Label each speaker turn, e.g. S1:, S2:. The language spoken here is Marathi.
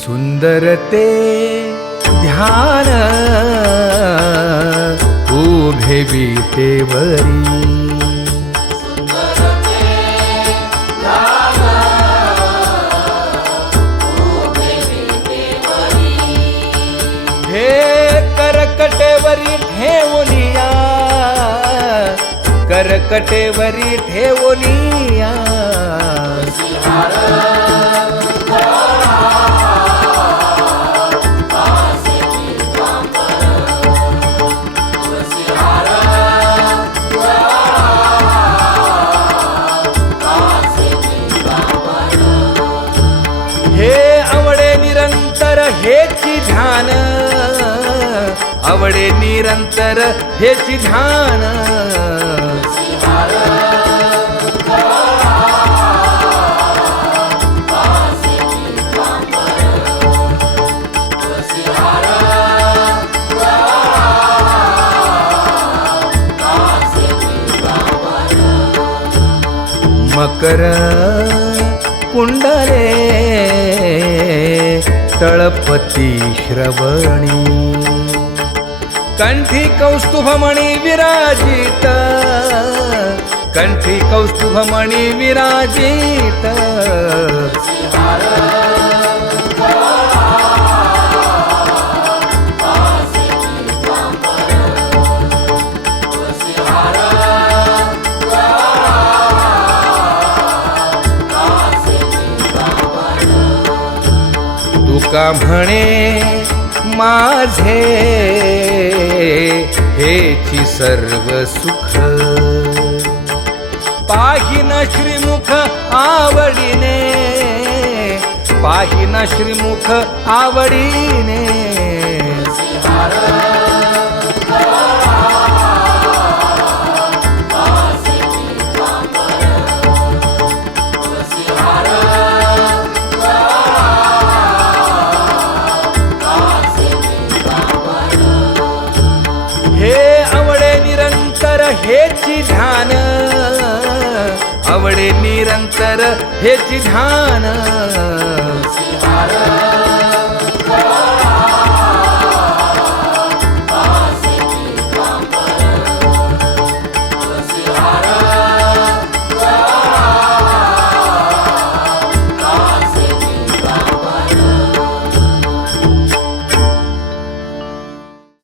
S1: सुंदर ते ध्यान उभे विटेवरी हे करकटेवरी ठेवलिया करकटेवरी ठेवलिया हेची ध्यान. आवडे निरंतर हेची ध्यान. मकर कुंडले तळपती श्रवणी. कंठी कौस्तुभमणी विराजित. कंठी कौस्तुभमणी विराजित. तुका म्हणे माझे? हेची सर्व सुख. पाहिन श्रीमुख आवडीने पाहिन श्रीमुख आवडीने. हेची ध्यान. आवडे निरंतर हेची ध्यान.